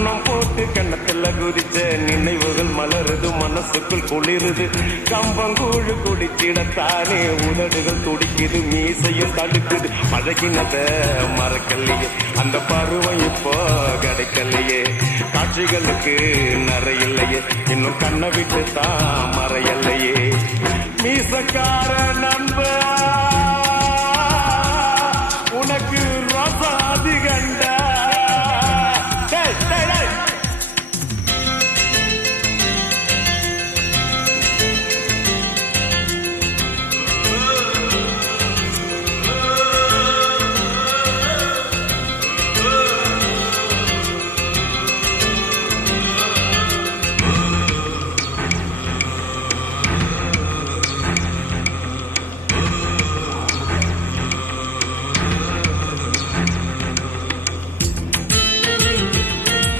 கண்ணம் போட்டு கண்ணத்துல குதிச்ச நினைவுகள் மலருது மனசுக்குள் குளிருது கம்பங்கூழு குடிச்சிடத்தானே உதடுகள் துடிக்குது மீசையும் தடுக்குது பழகினத மறக்கலையே அந்த பருவம் இப்போ கிடைக்கலையே காட்சிகளுக்கு நிறையில்லையே இன்னும் கண்ணை விட்டு தான் மறையலையே மீசக்கார நம்